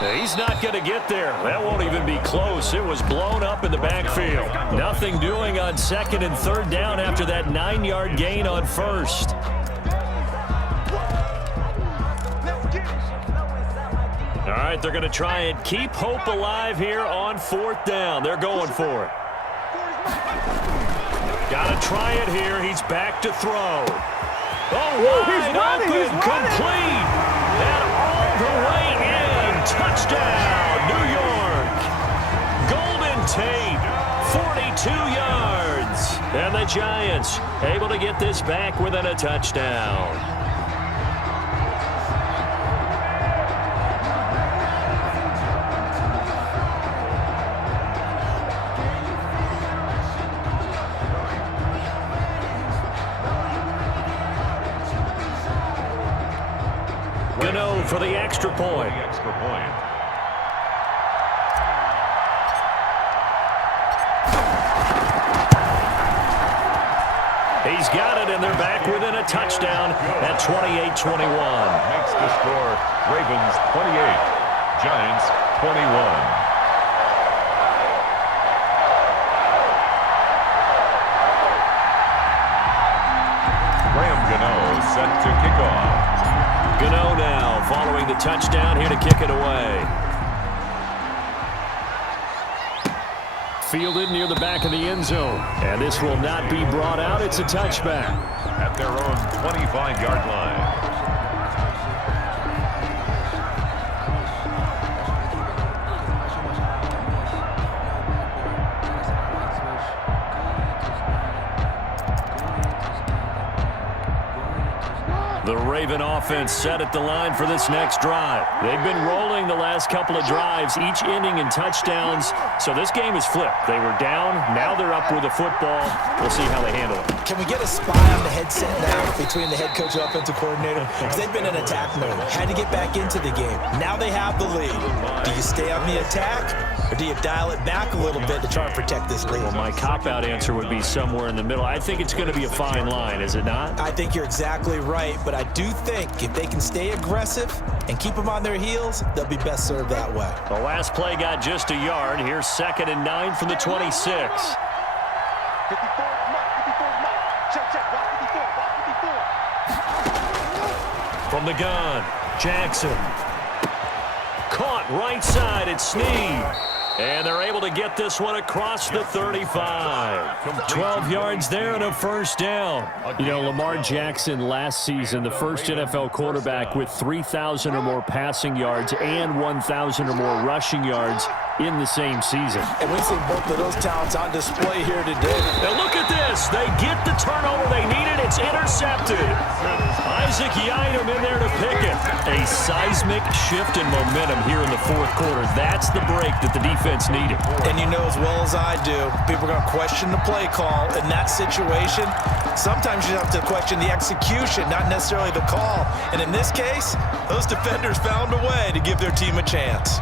He's not going to get there. That won't even be close. It was blown up in the backfield. Nothing doing on second and third down after that 9-yard gain on first. All right, they're going to try and keep hope alive here on fourth down. They're going for it. Got to try it here. He's back to throw. Oh, wide open, complete. And all the way in. Touchdown, New York. Golden Tate, 42 yards. And the Giants able to get this back within a touchdown. For the extra point. He's got it, and they're back within a touchdown at 28-21. Makes the score Ravens 28, Giants 21. Set to kick off. Gano now following the touchdown here to kick it away. Fielded near the back of the end zone. And this will not be brought out. It's a touchback. At their own 25-yard line. The Raven offense set at the line for this next drive. They've been rolling the last couple of drives, each ending in touchdowns. So this game is flipped. They were down. Now they're up with the football. We'll see how they handle it. Can we get a spy on the headset now between the head coach and offensive coordinator? Because they've been in attack mode. Had to get back into the game. Now they have the lead. Do you stay on the attack, or do you dial it back a little bit to try and protect this lead? Well, my cop-out answer would be somewhere in the middle. I think it's going to be a fine line, is it not? I think you're exactly right, but I do think if they can stay aggressive and keep them on their heels, they'll be best served that way. The last play got just a yard. Here's 2nd and 9 from the 26. From the gun, Jackson. Caught right side, it's Snead. And they're able to get this one across the 35. 12 yards there and a first down. You know, Lamar Jackson last season, the first NFL quarterback with 3,000 or more passing yards and 1,000 or more rushing yards in the same season. And we've seen both of those talents on display here today. Now look at this. They get the turnover they needed. It's intercepted. Isaac Yiadom in there to pick it. A seismic shift in momentum here in the fourth quarter. That's the break that the defense needed. And you know as well as I do, people are going to question the play call in that situation. Sometimes you have to question the execution, not necessarily the call. And in this case, those defenders found a way to give their team a chance.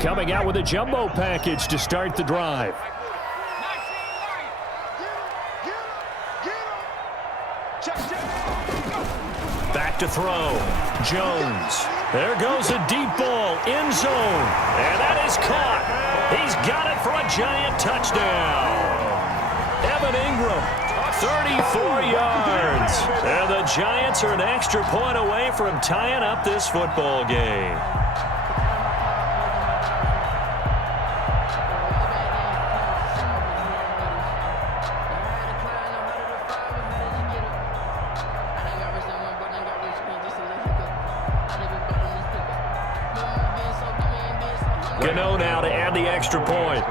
Coming out with a jumbo package to start the drive. Back to throw. Jones. There goes a deep ball. End zone. And that is caught. He's got it for a Giant touchdown. Evan Ingram, 34 yards. And the Giants are an extra point away from tying up this football game. Gano now to add the extra point.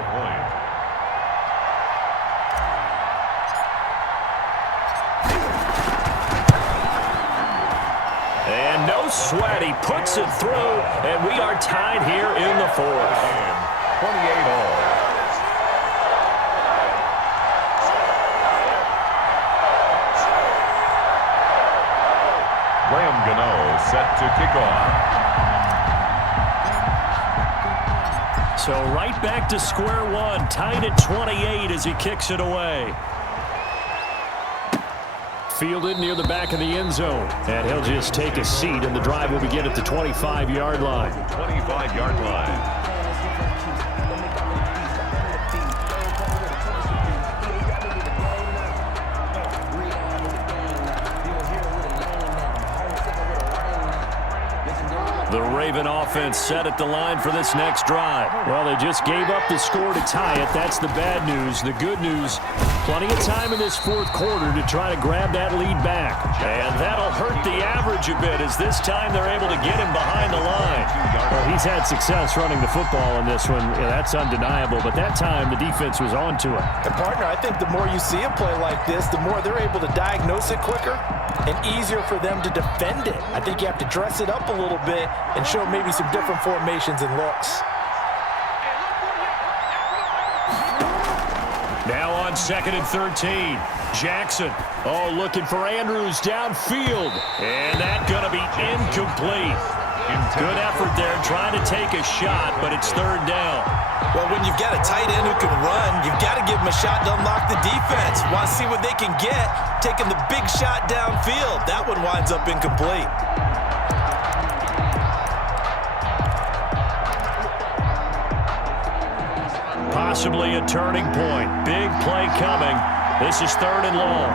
And no sweat. He puts it through, and we are tied here in the fourth. 28 all. Graham Gano set to kick off. So right back to square one, tied at 28 as he kicks it away. fielded near the back of the end zone. And he'll just take a seat, and the drive will begin at the 25-yard line. 25-yard line. The Raven offense set at the line for this next drive. Well, they just gave up the score to tie it. That's the bad news. The good news, plenty of time in this fourth quarter to try to grab that lead back. And that'll hurt the average a bit, as this time they're able to get him behind the line. Well, he's had success running the football in this one. Yeah, that's undeniable. But that time, the defense was on to it. And, partner, I think the more you see a play like this, the more they're able to diagnose it quicker and easier for them to defend it. I think you have to dress it up a little bit and show maybe some different formations and looks. Now on 2nd and 13. Jackson, looking for Andrews downfield. And that's going to be incomplete. Good effort there trying to take a shot, but it's 3rd down. Well, when you've got a tight end who can run, you've got to give him a shot to unlock the defense. Want to see what they can get, taking the big shot downfield. That one winds up incomplete. Possibly a turning point. Big play coming. This is 3rd and long.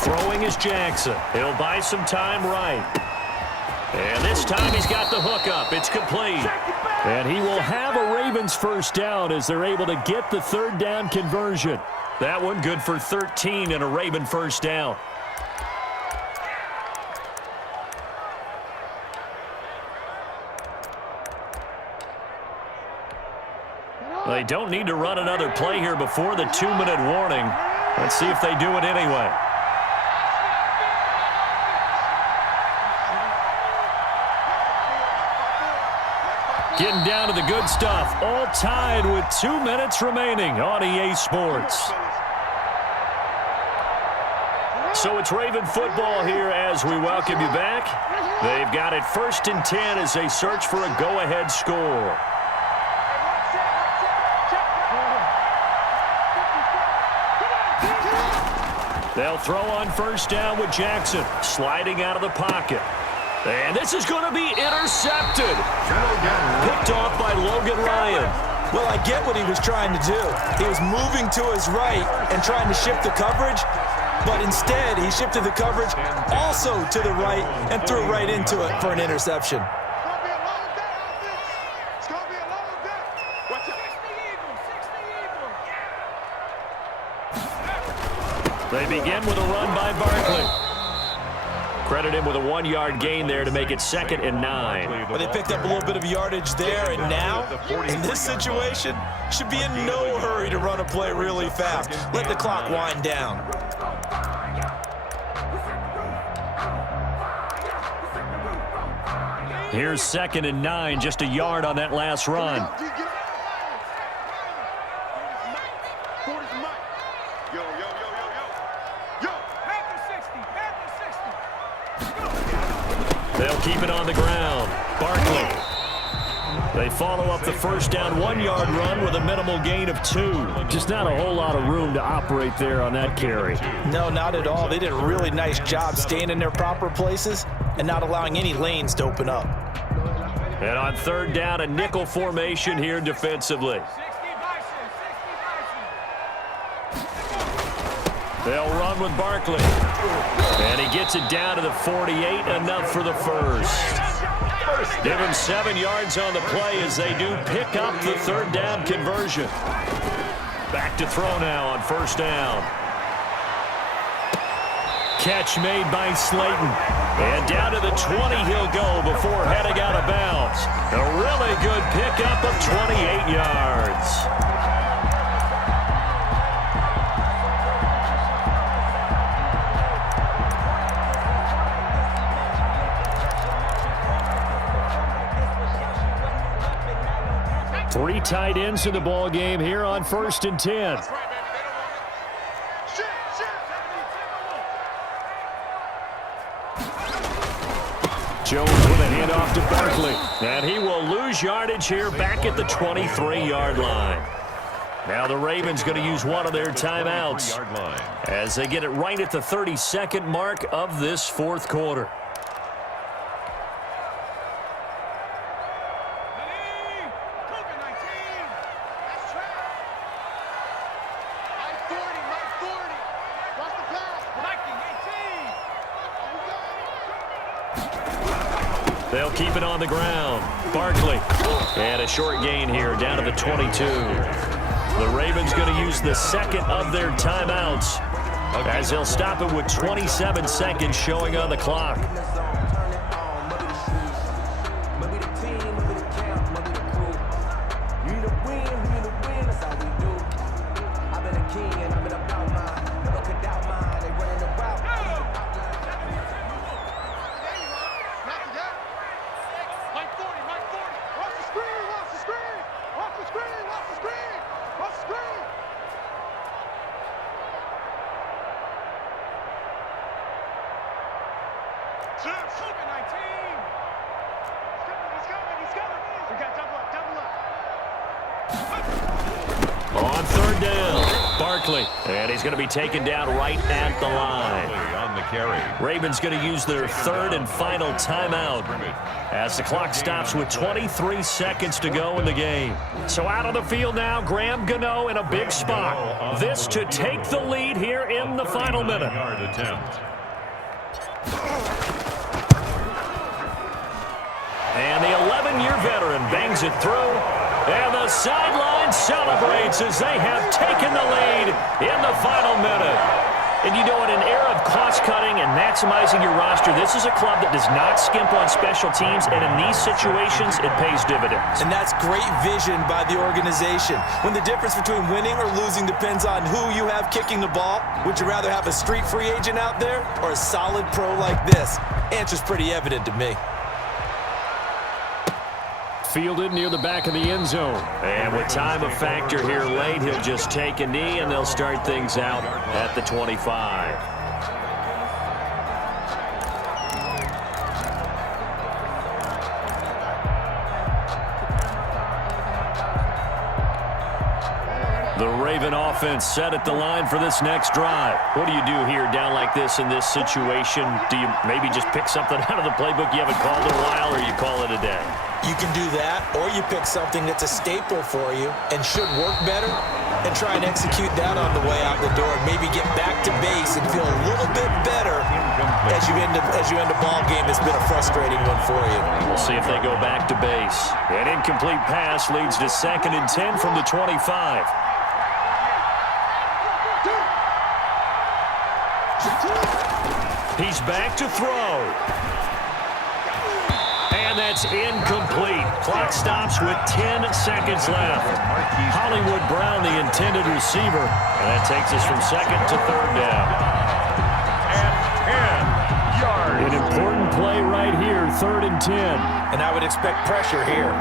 Throwing is Jackson. He'll buy some time right. And this time he's got the hook up. It's complete. And he will have a Ravens first down as they're able to get the 3rd down conversion. That one good for 13 and a Raven first down. They don't need to run another play here before the 2-minute warning. Let's see if they do it anyway. Getting down to the good stuff. All tied with 2 minutes remaining on EA Sports. So it's Raven football here as we welcome you back. They've got it 1st and 10 as they search for a go-ahead score. They'll throw on 1st down with Jackson sliding out of the pocket. And this is going to be intercepted. Picked off by Logan Ryan. Well, I get what he was trying to do. He was moving to his right and trying to shift the coverage, but instead he shifted the coverage also to the right and threw right into it for an interception. They begin with a run by Barkley. Credit him with a 1-yard gain there to make it 2nd and 9. But they picked up a little bit of yardage there, and now, in this situation, should be in no hurry to run a play really fast. Let the clock wind down. Here's 2nd and 9, just a yard on that last run. They'll keep it on the ground. Barkley. They follow up the 1st down 1-yard run with a minimal gain of 2. Just not a whole lot of room to operate there on that carry. No, not at all. They did a really nice job staying in their proper places and not allowing any lanes to open up. And on 3rd down, a nickel formation here defensively. They'll run with Barkley. And he gets it down to the 48, enough for the first. Give him 7 yards on the play as they do pick up the 3rd down conversion. Back to throw now on 1st down. Catch made by Slayton. And down to the 20 he'll go before heading out of bounds. A really good pickup of 28 yards. Three tight ends in the ball game here on 1st and 10. Jones with a handoff to Barkley. And he will lose yardage here back at the 23-yard line. Now the Ravens going to use one of their timeouts as they get it right at the 32nd mark of this fourth quarter. They'll keep it on the ground. Barkley. And a short gain here down to the 22. The Ravens going to use the second of their timeouts as they'll stop it with 27 seconds showing on the clock. On third down, Barkley. And he's going to be taken down right at the line. On the carry. Ravens going to use their third and final timeout as the clock stops with 23 seconds to go in the game. So out on the field now, Graham Gano in a big spot. This to take the lead here in the final minute. Yard attempt. And the 11-year veteran bangs it through. And the sideline celebrates as they have taken the lead in the final minute. And you know, in an era of cost-cutting and maximizing your roster, this is a club that does not skimp on special teams, and in these situations, it pays dividends. And that's great vision by the organization. When the difference between winning or losing depends on who you have kicking the ball, would you rather have a street free agent out there or a solid pro like this? Answer's pretty evident to me. Fielded near the back of the end zone. And with time a factor here late, he'll just take a knee, and they'll start things out at the 25. The Raven offense set at the line for this next drive. What do you do here down like this in this situation? Do you maybe just pick something out of the playbook you haven't called in a while, or you call it a day? You can do that, or you pick something that's a staple for you and should work better and try and execute that on the way out the door and maybe get back to base and feel a little bit better as you end a ball game that's been a frustrating one for you. We'll see if they go back to base. An incomplete pass leads to 2nd and 10 from the 25. He's back to throw. And that's incomplete. Clock stops with 10 seconds left. Hollywood Brown, the intended receiver. And that takes us from 2nd to 3rd down. And 10 yards. An important play right here, 3rd and 10. And I would expect pressure here.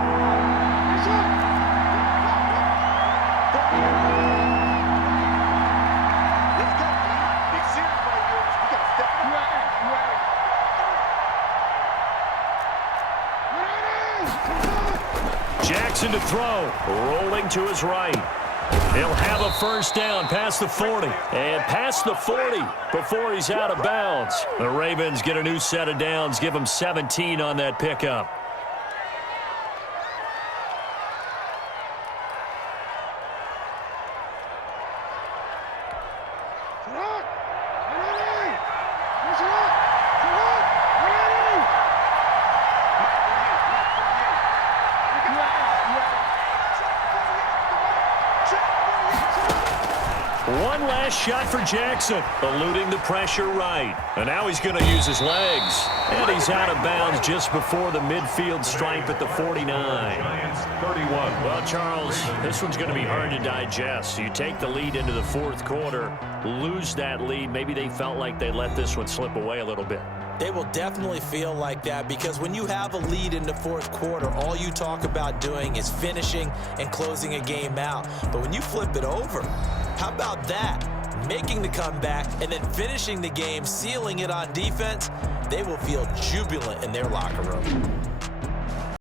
Jackson to throw, rolling to his right. He'll have a first down past the 40. And past the 40 before he's out of bounds. The Ravens get a new set of downs, give them 17 on that pickup. One last shot for Jackson, eluding the pressure right. And now he's going to use his legs. And he's out of bounds just before the midfield stripe at the 49. Giants 31. Well, Charles, this one's going to be hard to digest. You take the lead into the fourth quarter, lose that lead. Maybe they felt like they let this one slip away a little bit. They will definitely feel like that because when you have a lead in the fourth quarter, all you talk about doing is finishing and closing a game out. But when you flip it over, how about that? making the comeback, and then finishing the game, sealing it on defense, they will feel jubilant in their locker room.